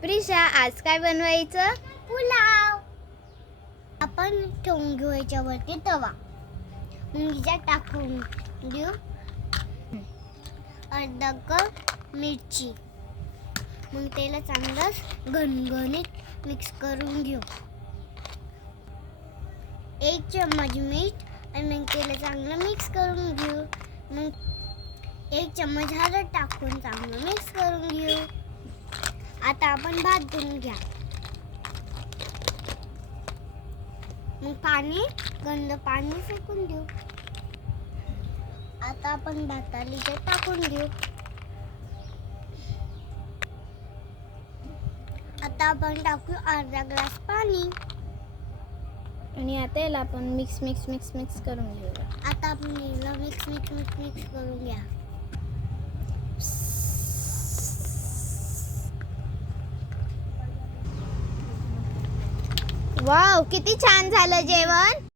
प्रिशा, आज काय बनवायचं? पुलाव. आपण ठेवून घेऊ याच्यावरती तवा. मग हिच्यात टाकून देऊ अर्धा कप मिरची. मग त्याला चांगलं घणघणीत मिक्स करून घेऊ. 1 चम्मच मीठ आणि मग त्याला चांगलं मिक्स करून घेऊ. मग 1 चम्मच हळद टाकून चांगलं मिक्स करून घेऊ. आता आपण भात धुवून घ्या. मग गंध पाणी फेकून देऊ. आता आपण भाताला इथे टाकून घेऊ. आता आपण टाकू अर्धा ग्लास पाणी. आणि आता याला आपण मिक्स करून घेऊया. आता आपण याला मिक्स करून घ्या. वाव, किती छान झालं जेवण.